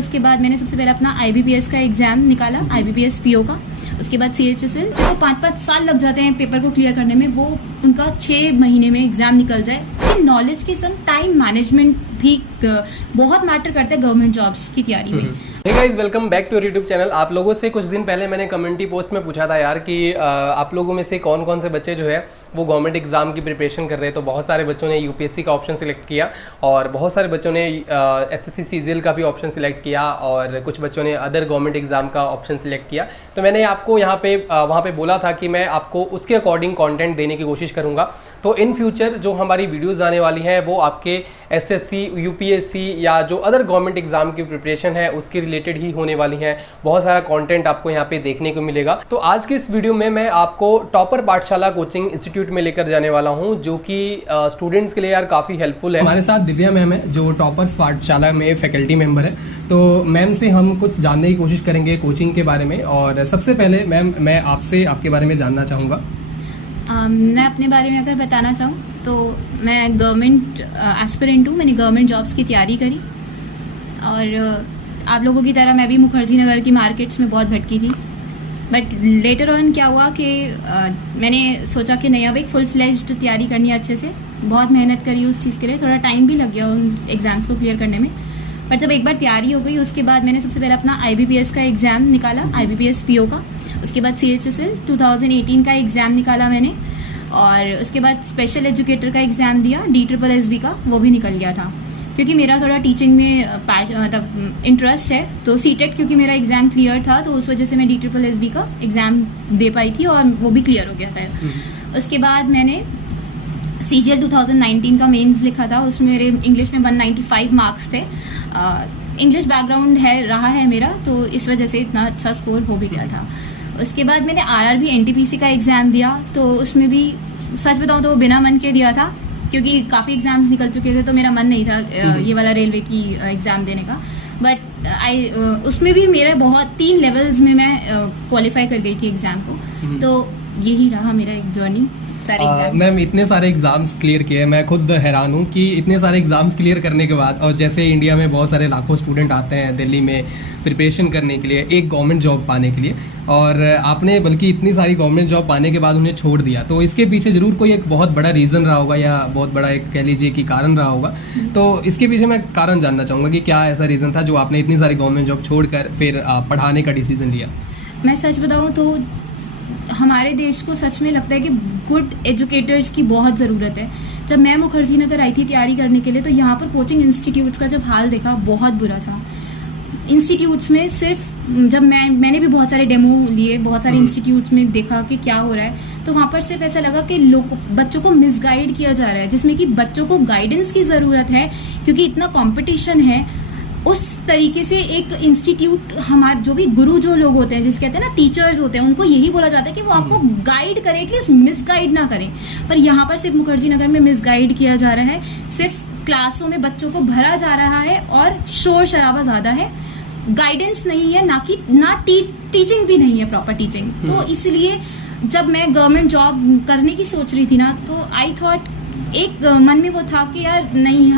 उसके बाद मैंने सबसे पहले अपना IBPS का एग्जाम निकाला, IBPS PO का। उसके बाद CHSL, जो 5-5 साल लग जाते हैं पेपर को क्लियर करने में, वो उनका 6 महीने में एग्जाम निकल जाए। नॉलेज के संग टाइम मैनेजमेंट भी बहुत मैटर करता है गवर्नमेंट जॉब्स की तैयारी में। Hey guys, welcome back to YouTube channel. आप लोगों से कुछ दिन पहले मैंने कम्युनिटी पोस्ट में पूछा था यार कि आप लोगों में से कौन कौन से बच्चे जो है वो गवर्नमेंट एग्जाम की प्रिपरेशन कर रहे हैं। तो बहुत सारे बच्चों ने UPSC का ऑप्शन सिलेक्ट किया और बहुत सारे बच्चों ने SSC CGL का भी ऑप्शन सिलेक्ट किया और कुछ बच्चों ने अदर गवर्नमेंट एग्जाम का ऑप्शन सिलेक्ट किया। तो मैंने आपको यहाँ पे वहाँ पे बोला था कि मैं आपको उसके अकॉर्डिंग कंटेंट देने की कोशिश करूँगा। तो इन फ्यूचर जो हमारी वीडियोज़ आने वाली हैं वो आपके SSC UPSC या जो अदर गवर्नमेंट एग्जाम की प्रिपरेशन है उसके रिलेटेड ही होने वाली हैं। बहुत सारा कंटेंट आपको यहाँ पे देखने को मिलेगा। तो आज के इस वीडियो में मैं आपको टॉपर पाठशाला कोचिंग इंस्टीट्यूट में लेकर जाने वाला हूँ, जो कि स्टूडेंट्स के लिए यार काफ़ी हेल्पफुल है। हमारे साथ दिव्या मैम है जो टॉपर्स पाठशाला में फैकल्टी मेंबर है। तो मैम से हम कुछ जानने की कोशिश करेंगे कोचिंग के बारे में। और सबसे पहले मैम, मैं आपसे आपके बारे में जानना चाहूँगा। मैं अपने बारे में अगर बताना चाहूँ तो मैं गवर्नमेंट एस्पिरेंट हूँ। मैंने गवर्नमेंट जॉब्स की तैयारी करी और आप लोगों की तरह मैं भी मुखर्जी नगर की मार्केट्स में बहुत भटकी थी। बट लेटर ऑन क्या हुआ कि मैंने सोचा कि नहीं, अब एक फुल फ्लेज्ड तैयारी करनी है अच्छे से। बहुत मेहनत करी उस चीज़ के लिए, थोड़ा टाइम भी लग गया उन एग्ज़ाम्स को क्लियर करने में। पर जब एक बार तैयारी हो गई उसके बाद मैंने सबसे पहले अपना IBPS का एग्ज़ाम निकाला, IBPS PO का। उसके बाद CHSL 2018 का एग्ज़ाम निकाला मैंने और उसके बाद स्पेशल एजुकेटर का एग्ज़ाम दिया, DSSB का, वो भी निकल गया था। क्योंकि मेरा थोड़ा टीचिंग में मतलब इंटरेस्ट है, तो CTET क्योंकि मेरा एग्ज़ाम क्लियर था तो उस वजह से मैं DSSB का एग्ज़ाम दे पाई थी और वो भी क्लियर हो गया था। उसके बाद मैंने CGL 2019 का मेंस लिखा था। उसमें मेरे इंग्लिश में 195 मार्क्स थे। इंग्लिश बैकग्राउंड रहा है मेरा, तो इस वजह से इतना अच्छा स्कोर हो भी गया था। उसके बाद मैंने RRB NTPC का एग्ज़ाम दिया। तो उसमें भी सच बताऊँ तो बिना मन के दिया था, क्योंकि काफ़ी एग्ज़ाम्स निकल चुके थे तो मेरा मन नहीं था ये वाला रेलवे की एग्ज़ाम देने का। बट उसमें भी मेरा बहुत 3 लेवल्स में मैं क्वालिफाई कर गई थी एग्ज़ाम को। तो यही रहा मेरा एक जर्नी। मैम, इतने सारे एग्जाम्स क्लियर किए, मैं खुद हैरान हूँ कि इतने सारे एग्जाम्स क्लियर करने के बाद, और जैसे इंडिया में बहुत सारे लाखों स्टूडेंट आते हैं दिल्ली में प्रिपरेशन करने के लिए एक गवर्नमेंट जॉब पाने के लिए, और आपने बल्कि इतनी सारी गवर्नमेंट जॉब पाने के बाद उन्हें छोड़ दिया। तो इसके पीछे जरूर कोई एक बहुत बड़ा रीज़न रहा होगा या बहुत बड़ा एक कह लीजिए कि कारण रहा होगा। तो इसके पीछे मैं कारण जानना चाहूँगा कि क्या ऐसा रीज़न था जो आपने इतनी सारी गवर्नमेंट जॉब छोड़कर फिर पढ़ाने का डिसीजन लिया। मैं सच बताऊँ तो हमारे देश को सच में लगता है कि गुड एजुकेटर्स की बहुत ज़रूरत है। जब मैं मुखर्जी नगर आई थी तैयारी करने के लिए तो यहाँ पर कोचिंग इंस्टीट्यूट्स का जब हाल देखा बहुत बुरा था। इंस्टीट्यूट्स में सिर्फ जब मैंने भी बहुत सारे डेमो लिए, बहुत सारे इंस्टीट्यूट्स में देखा कि क्या हो रहा है, तो वहाँ पर सिर्फ ऐसा लगा कि बच्चों को मिसगाइड किया जा रहा है, जिसमें कि बच्चों को गाइडेंस की ज़रूरत है क्योंकि इतना कॉम्पिटिशन है। उस तरीके से एक इंस्टीट्यूट, हमारे जो भी गुरु जो लोग होते हैं, जिसे कहते हैं ना टीचर्स होते हैं, उनको यही बोला जाता है कि वो आपको गाइड करें, एटलीस्ट मिसगाइड ना करें। पर यहाँ पर सिर्फ मुखर्जी नगर में मिसगाइड किया जा रहा है। सिर्फ क्लासों में बच्चों को भरा जा रहा है और शोर शराबा ज़्यादा है, गाइडेंस नहीं है, ना टीचिंग भी नहीं है, प्रॉपर टीचिंग। तो इसलिए जब मैं गवर्नमेंट जॉब करने की सोच रही थी ना, तो आई थॉट, एक मन में वो था कि यार नहीं,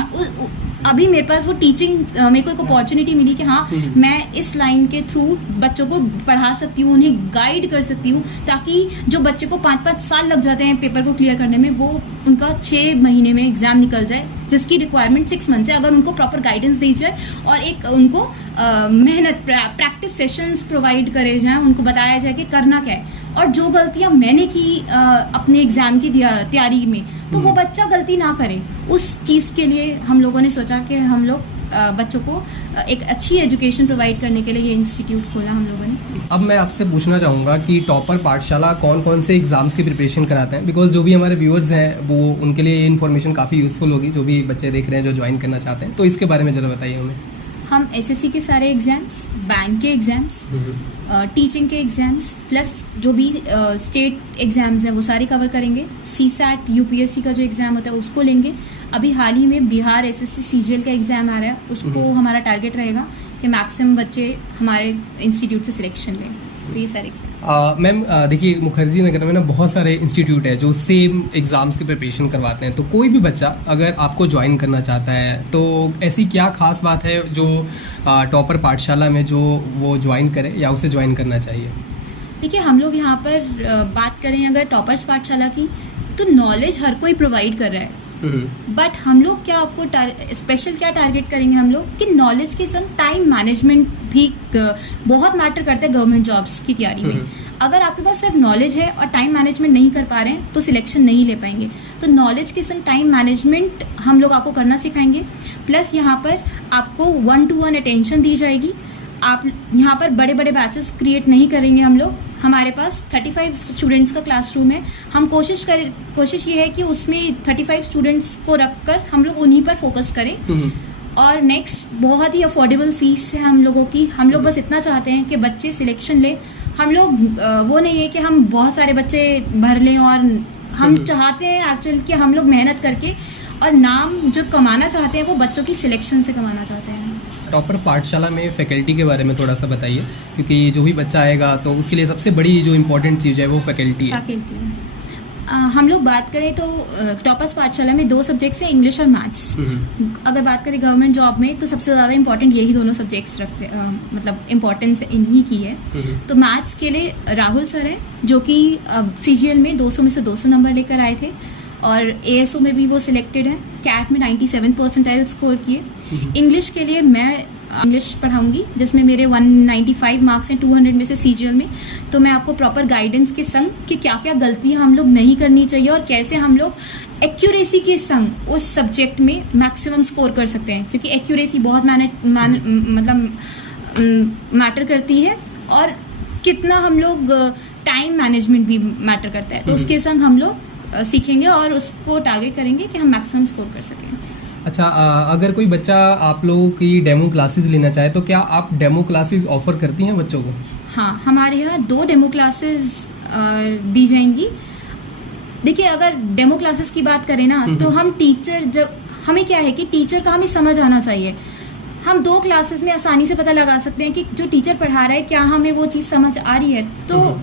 अभी मेरे पास वो टीचिंग, मेरे को एक अपॉर्चुनिटी मिली कि हाँ मैं इस लाइन के थ्रू बच्चों को पढ़ा सकती हूँ, उन्हें गाइड कर सकती हूँ, ताकि जो बच्चे को 5-5 साल लग जाते हैं पेपर को क्लियर करने में, वो उनका 6 महीने में एग्जाम निकल जाए, जिसकी रिक्वायरमेंट 6 मंथ है। अगर उनको प्रॉपर गाइडेंस दी जाए और एक उनको मेहनत प्रैक्टिस सेशंस प्रोवाइड करे जाए, उनको बताया जाए कि करना क्या है। और जो गलतियां मैंने की अपने एग्जाम की तैयारी में, तो वो बच्चा गलती ना करे। उस चीज़ के लिए हम लोगों ने सोचा कि हम लोग बच्चों को एक अच्छी एजुकेशन प्रोवाइड करने के लिए ये इंस्टीट्यूट खोला हम लोगों ने। अब मैं आपसे पूछना चाहूँगा कि टॉपर पाठशाला कौन कौन से एग्जाम्स की प्रिपरेशन कराते हैं, बिकॉज जो भी हमारे व्यूअर्स हैं वो उनके लिए ये इन्फॉर्मेशन काफ़ी यूजफुल होगी, जो भी बच्चे देख रहे हैं जो ज्वाइन करना चाहते हैं। तो इसके बारे में ज़रा बताइए हमें। हम SSC के सारे एग्जाम्स, बैंक के एग्जाम्स, टीचिंग के एग्जाम्स, प्लस जो भी स्टेट एग्जाम्स हैं वो सारे कवर करेंगे। CSAT UPSC का जो एग्ज़ाम होता है उसको लेंगे। अभी हाल ही में बिहार SSC CGL का एग्ज़ाम आ रहा है, उसको हमारा टारगेट रहेगा कि मैक्सिमम बच्चे हमारे इंस्टीट्यूट से सिलेक्शन लें। तो ये सारे एग्जाम मैम देखिए, मुखर्जी नगर में ना बहुत सारे इंस्टीट्यूट है जो सेम एग्जाम्स की प्रिपरेशन करवाते हैं। तो कोई भी बच्चा अगर आपको ज्वाइन करना चाहता है तो ऐसी क्या खास बात है जो टॉपर पाठशाला में जो वो ज्वाइन करे या उसे ज्वाइन करना चाहिए? देखिए, हम लोग यहाँ पर बात करें अगर टॉपर्स पाठशाला की, तो नॉलेज हर कोई प्रोवाइड कर रहा है। बट हम लोग क्या आपको स्पेशल क्या टारगेट करेंगे हम लोग कि नॉलेज के संग टाइम मैनेजमेंट भी बहुत मैटर करता है गवर्नमेंट जॉब्स की तैयारी में। अगर आपके पास सिर्फ नॉलेज है और टाइम मैनेजमेंट नहीं कर पा रहे हैं तो सिलेक्शन नहीं ले पाएंगे। तो नॉलेज के संग टाइम मैनेजमेंट हम लोग आपको करना सिखाएंगे। प्लस यहाँ पर आपको 1-to-1 अटेंशन दी जाएगी। आप यहाँ पर बड़े बड़े बैचेस क्रिएट नहीं करेंगे हम लोग। हमारे पास 35 स्टूडेंट्स का क्लासरूम है। हम कोशिश ये है कि उसमें 35 स्टूडेंट्स को रखकर हम लोग उन्हीं पर फोकस करें। और नेक्स्ट, बहुत ही अफोर्डेबल फीस है हम लोगों की। हम लोग बस इतना चाहते हैं कि बच्चे सिलेक्शन ले। हम लोग वो नहीं है कि हम बहुत सारे बच्चे भर लें, और हम चाहते हैं एक्चुअली कि हम लोग मेहनत करके और नाम जो कमाना चाहते हैं वो बच्चों की सिलेक्शन से कमाना चाहते हैं। टॉपर पाठशाला में फैकल्टी के बारे में थोड़ा सा बताइए, क्योंकि जो भी बच्चा आएगा तो उसके लिए सबसे बड़ी जो इम्पोर्टेंट चीज़ है वो फैकल्टी है। हम लोग बात करें तो टॉपर्स पाठशाला में 2 सब्जेक्ट्स हैं, इंग्लिश और मैथ्स। अगर बात करें गवर्नमेंट जॉब में तो सबसे ज़्यादा इंपॉर्टेंट यही दोनों सब्जेक्ट्स रखते मतलब इम्पोर्टेंस इन्हीं की है। तो मैथ्स के लिए राहुल सर है जो कि CGL में 200 में से 200 नंबर लेकर आए थे, और ASO में भी वो सिलेक्टेड है। कैट में 97 परसेंटाइल स्कोर किए। इंग्लिश के लिए मैं इंग्लिश पढ़ाऊंगी जिसमें मेरे 195 मार्क्स हैं 200 में से CGL में। तो मैं आपको प्रॉपर गाइडेंस के संग कि क्या क्या गलतियां हम लोग नहीं करनी चाहिए और कैसे हम लोग एक्यूरेसी के संग उस सब्जेक्ट में मैक्सिमम स्कोर कर सकते हैं, क्योंकि एक्यूरेसी बहुत मैटर करती है, और कितना हम लोग टाइम मैनेजमेंट भी मैटर करता है। तो उसके संग हम लोग सीखेंगे और उसको टारगेट करेंगे कि हम मैक्सिमम स्कोर कर सकें। अच्छा, अगर कोई बच्चा आप लोगों की डेमो क्लासेस लेना चाहे तो क्या आप डेमो क्लासेस ऑफर करती हैं बच्चों को? हाँ, हमारे यहाँ 2 डेमो क्लासेस दी जाएंगी। देखिए, अगर डेमो क्लासेस की बात करें ना तो हम टीचर, जब हमें क्या है कि टीचर का हमें समझ आना चाहिए। हम 2 क्लासेस में आसानी से पता लगा सकते हैं कि जो टीचर पढ़ा रहा है क्या हमें वो चीज़ समझ आ रही है। तो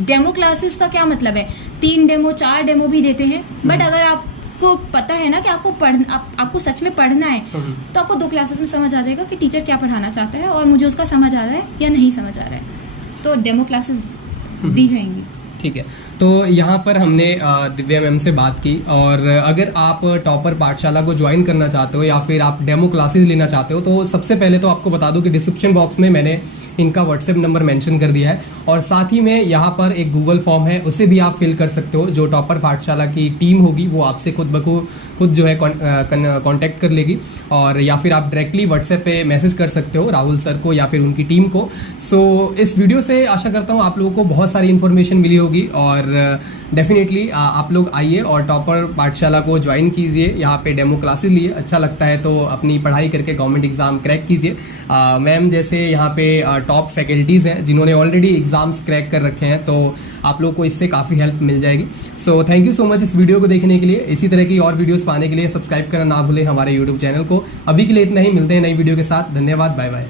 डेमो क्लासेस का क्या मतलब है, 3 डेमो 4 डेमो भी देते हैं। बट अगर आपको पता है ना कि आपको सच में पढ़ना है तो आपको 2 क्लासेस में समझ आ जाएगा कि टीचर क्या पढ़ाना चाहता है और मुझे उसका समझ आ रहा है या नहीं समझ आ रहा है। तो डेमो क्लासेस दी जाएंगी। ठीक है, तो यहाँ पर हमने दिव्या मैम से बात की, और अगर आप टॉपर पाठशाला को ज्वाइन करना चाहते हो या फिर आप डेमो क्लासेस लेना चाहते हो तो सबसे पहले तो आपको बता दूं कि डिस्क्रिप्शन बॉक्स में मैंने इनका व्हाट्सएप नंबर मेंशन कर दिया है, और साथ ही में यहाँ पर एक गूगल फॉर्म है, उसे भी आप फिल कर सकते हो। जो टॉपर पाठशाला की टीम होगी वो आपसे खुद जो है कांटेक्ट कर लेगी, और या फिर आप डायरेक्टली व्हाट्सएप पे मैसेज कर सकते हो राहुल सर को या फिर उनकी टीम को। सो इस वीडियो से आशा करता हूँ आप लोगों को बहुत सारी इन्फॉर्मेशन मिली होगी, और डेफिनेटली आप लोग आइए और टॉपर पाठशाला को ज्वाइन कीजिए। यहाँ पे डेमो क्लासेस लिए, अच्छा लगता है तो अपनी पढ़ाई करके गवर्नमेंट एग्जाम क्रैक कीजिए। मैम जैसे यहाँ पे टॉप फैकल्टीज़ हैं जिन्होंने ऑलरेडी एग्जाम्स क्रैक कर रखे हैं, तो आप लोग को इससे काफ़ी हेल्प मिल जाएगी। So thank you so much इस वीडियो को देखने के लिए। इसी तरह की और वीडियोस पाने के लिए सब्सक्राइब करना ना भूलें हमारे यूट्यूब चैनल को। अभी के लिए इतना ही, मिलते हैं नई वीडियो के साथ। धन्यवाद, बाय बाय।